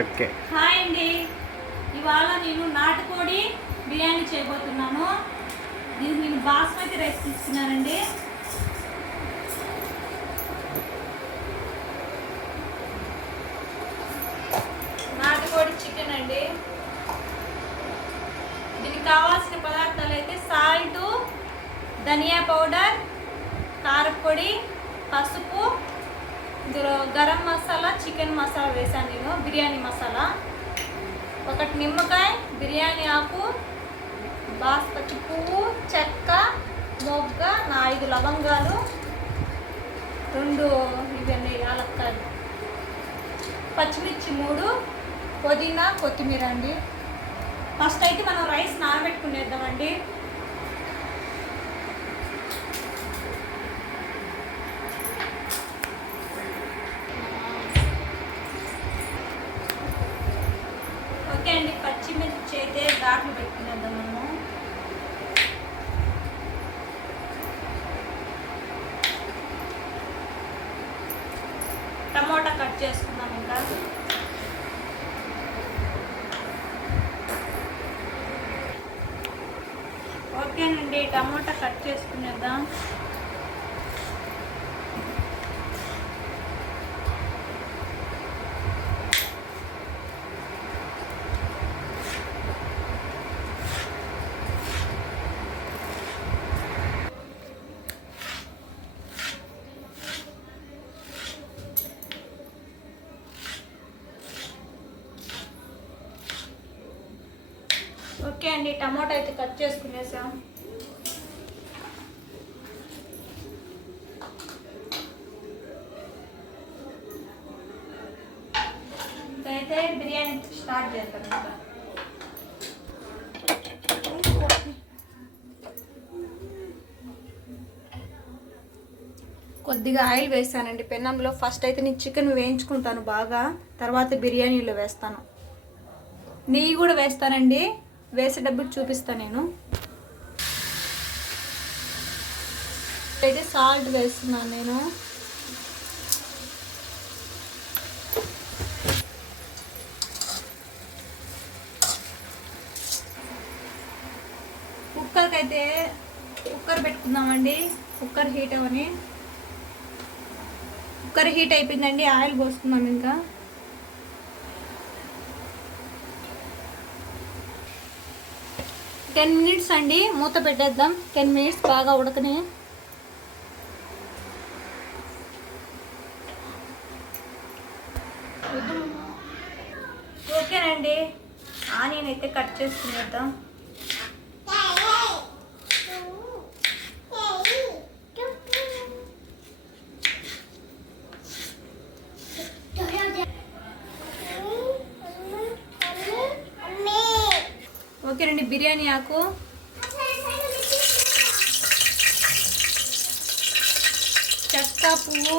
Okay. Hi అండి, ఇవాళ నేను నాటుకోడి బిర్యానీ చేయబోతున్నాను. దీనికి నేను బాస్మతి రైస్ తీసుకున్నానండి. నాటుకోడి చికెన్ అండి. దీనికి కావాల్సిన పదార్థాలు అయితే సాల్ట్, ధనియా పౌడర్, కారపొడి, పసుపు, ఇందులో గరం మసాలా, చికెన్ మసాలా వేసాను నేను, బిర్యానీ మసాలా, ఒకటి నిమ్మకాయ, బిర్యానీ ఆకు, బాస్మతి పువ్వు, చెక్క, మొగ్గ, 5 లవంగాలు, 2 ఇవన్నీ యాలక్కాయలు, పచ్చిమిర్చి 3, పుదీనా, కొత్తిమీర అండి. ఫస్ట్ అయితే మనం రైస్ నానబెట్టుకునేద్దామండి. ఓకే అండి, పచ్చిమిర్చి అయితే ఘాట్లు పెట్టుకునేద్దాం మనము. టమోటా కట్ చేసుకుందాం ఇంకా. ఓకేనండి, టమోటా కట్ చేసుకునేద్దాం. ఓకే అండి, టమాటా అయితే కట్ చేసుకునేసాం. అయితే బిర్యానీ స్టార్ట్ చేస్తాం ఇంకా. కొద్దిగా ఆయిల్ వేస్తానండి పెన్నంలో. ఫస్ట్ అయితే నేను చికెన్ వేయించుకుంటాను బాగా, తర్వాత బిర్యానీలో వేస్తాను. నెయ్యి కూడా వేస్తానండి, వేసేటప్పుడు చూపిస్తాను నేను. అయితే సాల్ట్ వేస్తున్నాను నేను. కుక్కర్ పెట్టుకుందామండి. కుక్కర్ హీట్ అవని. కుక్కర్ హీట్ అయిపోయిందండి, ఆయిల్ పోసుకుందాం ఇంకా. టెన్ మినిట్స్ అండి, మూత పెట్టేద్దాం. 10 మినిట్స్ బాగా ఉడకని. ఓకేనండి, ఆనియన్ అయితే కట్ చేసుకునేద్దాం. ఓకేనండి, బిర్యానీ ఆకు, చెక్క, పువ్వు,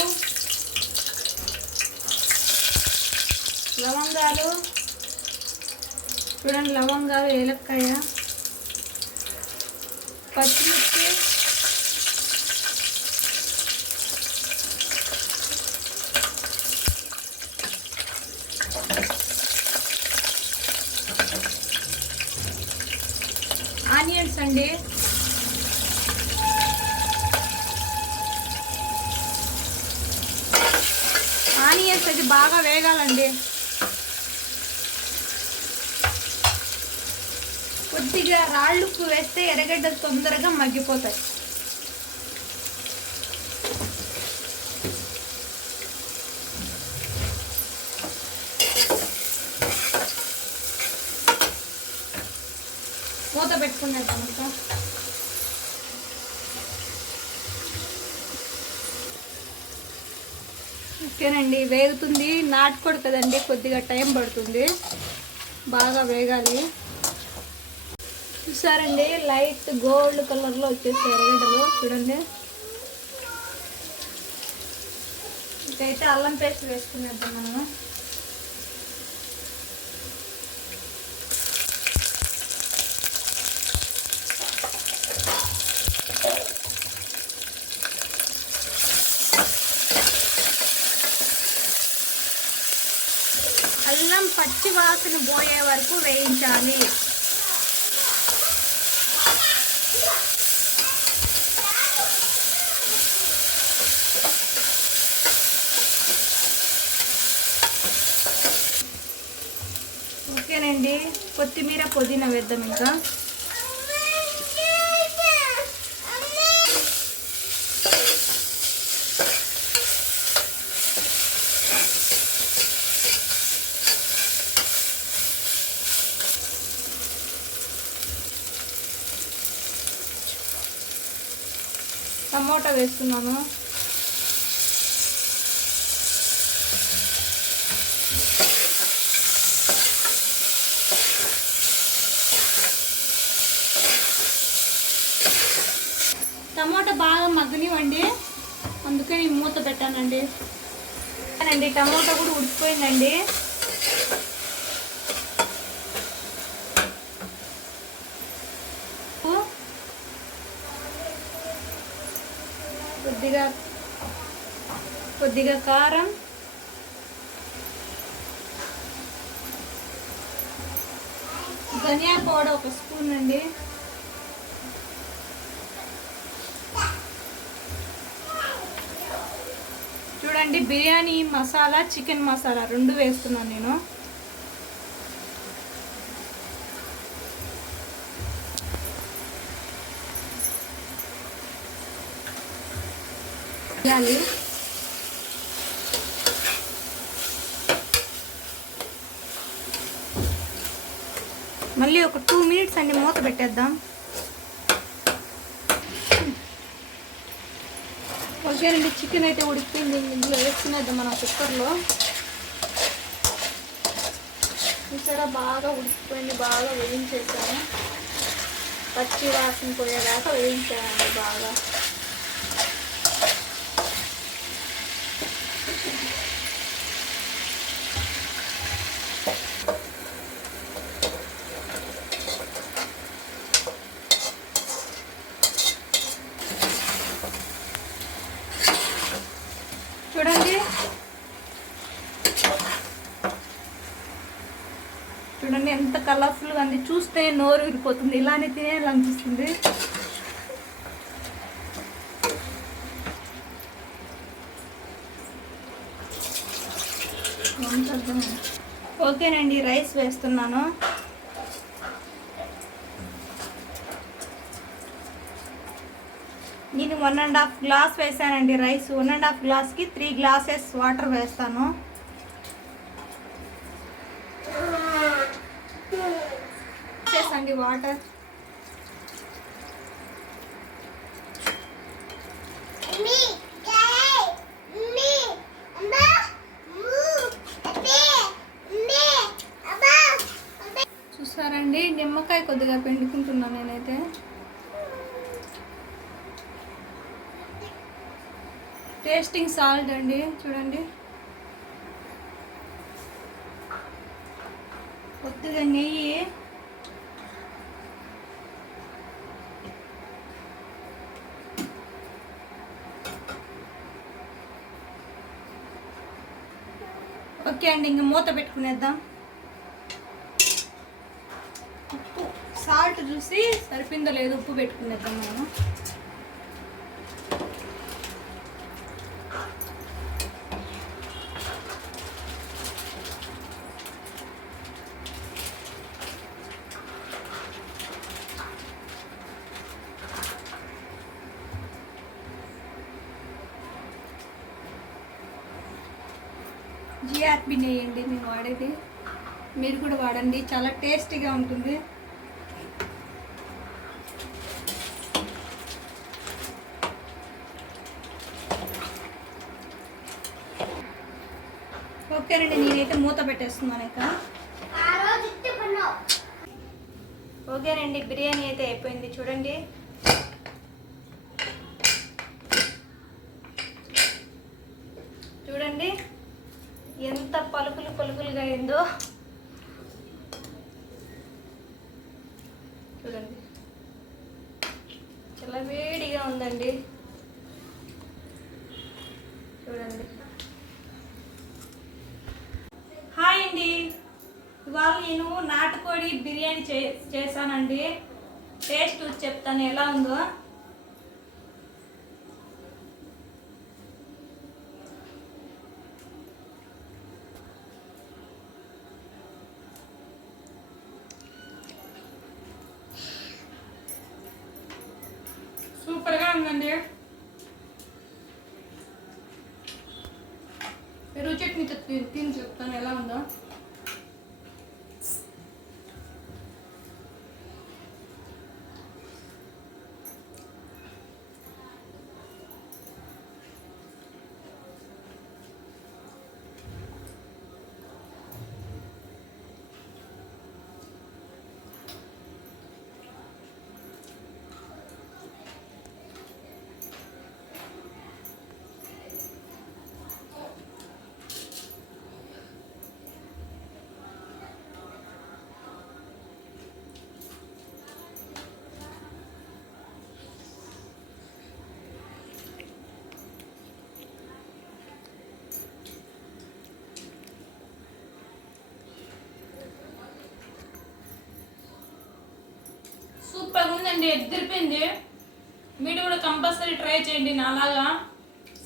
లవంగాలు చూడండి, లవంగాలు, ఏలక్కాయ, పచ్చిమిర్చి, ఆనియన్స్ అండి. ఆనియన్స్ అది బాగా వేగాలండి. కొద్దిగా రాళ్ళుప్పు వేస్తే ఎర్రగడ్డలు తొందరగా మగ్గిపోతాయి. మూత పెట్టుకునేద్దాం ఇంకా. ఓకేనండి, వేగుతుంది. నాటుకోడి కదండి, కొద్దిగా టైం పడుతుంది, బాగా వేగాలి. చూసారండి, లైట్ గోల్డ్ కలర్లో వచ్చేసాయి ఎర్రగడ్డలు చూడండి. ఇంకైతే అల్లం పేస్ట్ వేసుకునేద్దాం మనము. అల్లం పచ్చి వాసన పోయే వరకు వేయించాలి. ఓకేనండి, కొత్తిమీర పుదీనా వేద్దాం. ఇంకా టమోటా వేస్తున్నాను. టమోటా బాగా మగ్గనివ్వండి, అందుకే నేను మూత పెట్టానండి. టమోటా కూడా ఉడికిపోయిందండి. కొద్దిగా కారం, ధనియా పౌడర్ 1 స్పూన్ అండి. చూడండి, బిర్యానీ మసాలా, చికెన్ మసాలా 2 వేస్తున్నాను నేను. మళ్ళీ ఒక 2 మినిట్స్ అండి మూత పెట్టేద్దాం. ఓకేనండి, చికెన్ అయితే ఉడికిపోయింది. ఇందులో వేసుకునేద్దాం మనం కుక్కర్లో. ఇక్కడ బాగా ఉడికిపోయింది, బాగా వేయించేసాను. పచ్చి వాసన పోయేదాకా వేయించానండి బాగా. చూడండి ఎంత కలర్ఫుల్గా ఉంది, చూస్తే నోరు ఊరిపోతుంది, ఇలానే తినేయాలనిపిస్తుంది. ఓకేనండి, రైస్ వేస్తున్నాను. నేను 1.5 గ్లాస్ వేసానండి రైస్. 1.5 గ్లాస్కి 3 గ్లాసెస్ వాటర్ వేస్తాను. వేసేసండి వాటర్. చూసారండి, నిమ్మకాయ కొద్దిగా పిండుకుంటున్నాను నేనైతే. టేస్టింగ్ సాల్ట్ అండి, చూడండి. కొద్దిగా నెయ్యి, ఓకే అండి, ఇంక మూత పెట్టుకునేద్దాం. ఉప్పు సాల్ట్ చూసి సరిపోయిందో లేదో ఉప్పు పెట్టుకునేద్దాం మనం. జిఆర్పి నెయ్యి అండి నేను వాడేది, మీరు కూడా వాడండి, చాలా టేస్టీగా ఉంటుంది. ఓకేనండి, నేనైతే మూత పెట్టేస్తున్నాను ఇక. ఓకేనండి, బిర్యానీ అయితే అయిపోయింది చూడండి. చూడండి ఎంత పలుకులుగా అయిందో. చూడండి చాలా వేడిగా ఉందండి. చూడండి. హాయ్ అండి, ఇవాళ నేను నాటుకోడి బిర్యానీ చేశానండి. టేస్ట్ చెప్తాను ఎలా ఉందో. సూపర్గా ఉందండి. పెరుగు చట్నీతో తిని చెప్తాను ఎలా ఉందో. సూపర్గా ఉందండి. ఎదిరిపోయింది. మీరు కూడా కంపల్సరీ ట్రై చేయండి. నాలాగా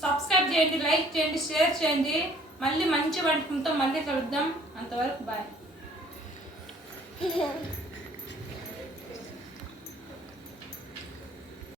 సబ్స్క్రైబ్ చేయండి, లైక్ చేయండి, షేర్ చేయండి. మళ్ళీ మంచి వంటకంతో మళ్ళీ కలుద్దాం. అంతవరకు బాయ్.